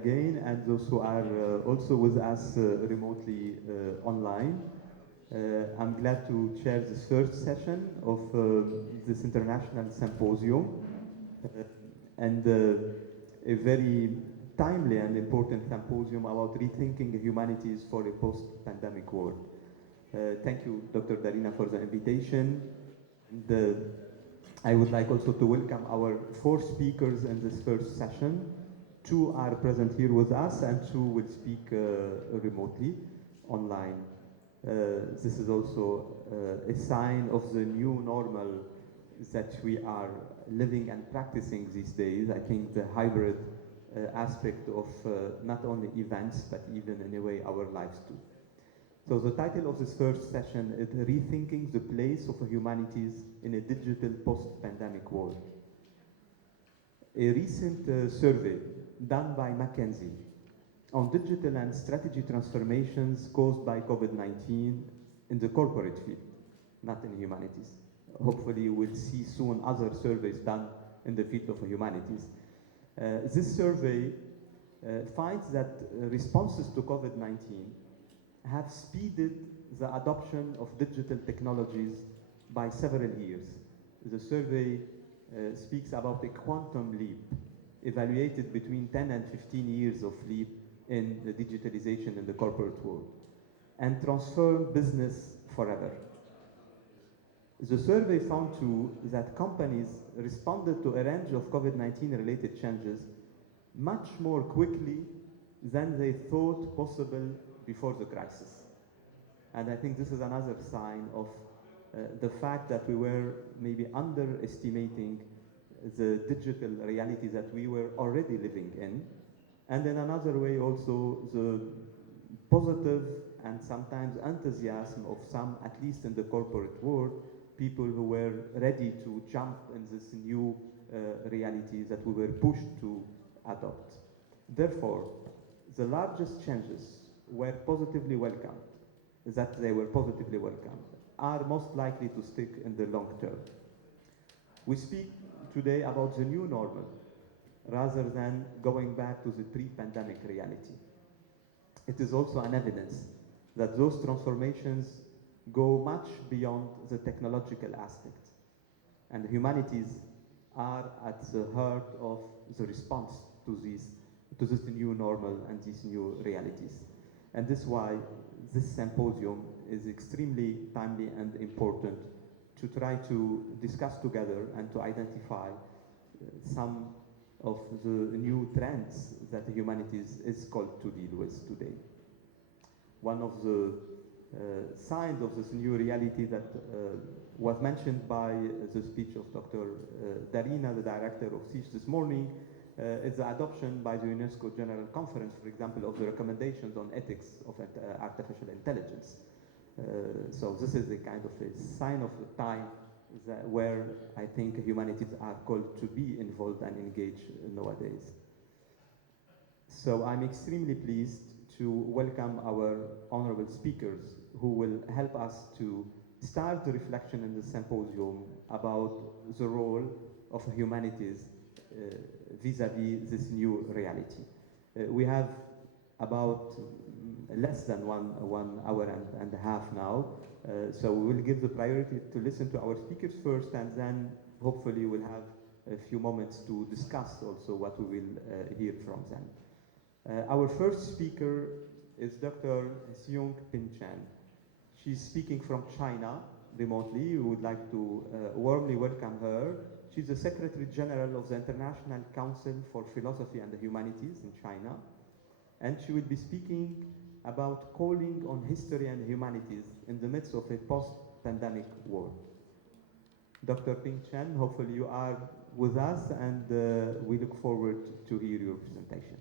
again, and those who are also with us remotely online. I'm glad to chair this first session of this international symposium, and a very timely and important symposium about rethinking humanities for a post-pandemic world. Thank you, Dr. Darina, for the invitation. And, I would like also to welcome our 4 speakers in this first session. 2 are present here with us and 2 will speak remotely online. This is also a sign of the new normal that we are living and practicing these days. I think the hybrid aspect of not only events, but even in a way our lives too. So the title of this first session is Rethinking the Place of Humanities in a Digital Post-Pandemic World. A recent survey done by McKinsey on digital and strategy transformations caused by COVID-19 in the corporate field, not in humanities. Hopefully we'll see soon other surveys done in the field of humanities. This survey finds that responses to COVID-19 have speeded the adoption of digital technologies by several years. The survey speaks about a quantum leap, evaluated between 10 and 15 years of leap in the digitalization in the corporate world, and transform business forever. The survey found too that companies responded to a range of COVID-19 related changes much more quickly than they thought possible before the crisis. And I think this is another sign of the fact that we were maybe underestimating the digital reality that we were already living in. And in another way also the positive and sometimes enthusiasm of some, at least in the corporate world, people who were ready to jump in this new reality that we were pushed to adopt. Therefore, the largest changes were positively welcomed, that they were positively welcomed, are most likely to stick in the long term. We speak today about the new normal, rather than going back to the pre-pandemic reality. It is also an evidence that those transformations go much beyond the technological aspect, and humanities are at the heart of the response to this new normal and these new realities. And this is why this symposium is extremely timely and important to try to discuss together and to identify some of the new trends that the humanities is called to deal with today. One of the signs of this new reality that was mentioned by the speech of Dr. Darina, the director of CISH this morning, is the adoption by the UNESCO General Conference, for example, of the recommendations on ethics of artificial intelligence. So this is a kind of a sign of the time where I think humanities are called to be involved and engaged nowadays. So I'm extremely pleased to welcome our honorable speakers who will help us to start the reflection in the symposium about the role of humanities vis-a-vis this new reality. We have about less than one hour and a half now, so we will give the priority to listen to our speakers first, and then hopefully we'll have a few moments to discuss also what we will hear from them. Our first speaker is Dr. Seung Pin Chen. She's speaking from China remotely. We would like to warmly welcome her. She's the Secretary General of the International Council for Philosophy and the Humanities in China, and she will be speaking about calling on history and humanities in the midst of a post-pandemic world. Dr. Ping Chen, hopefully you are with us, and we look forward to hear your presentation.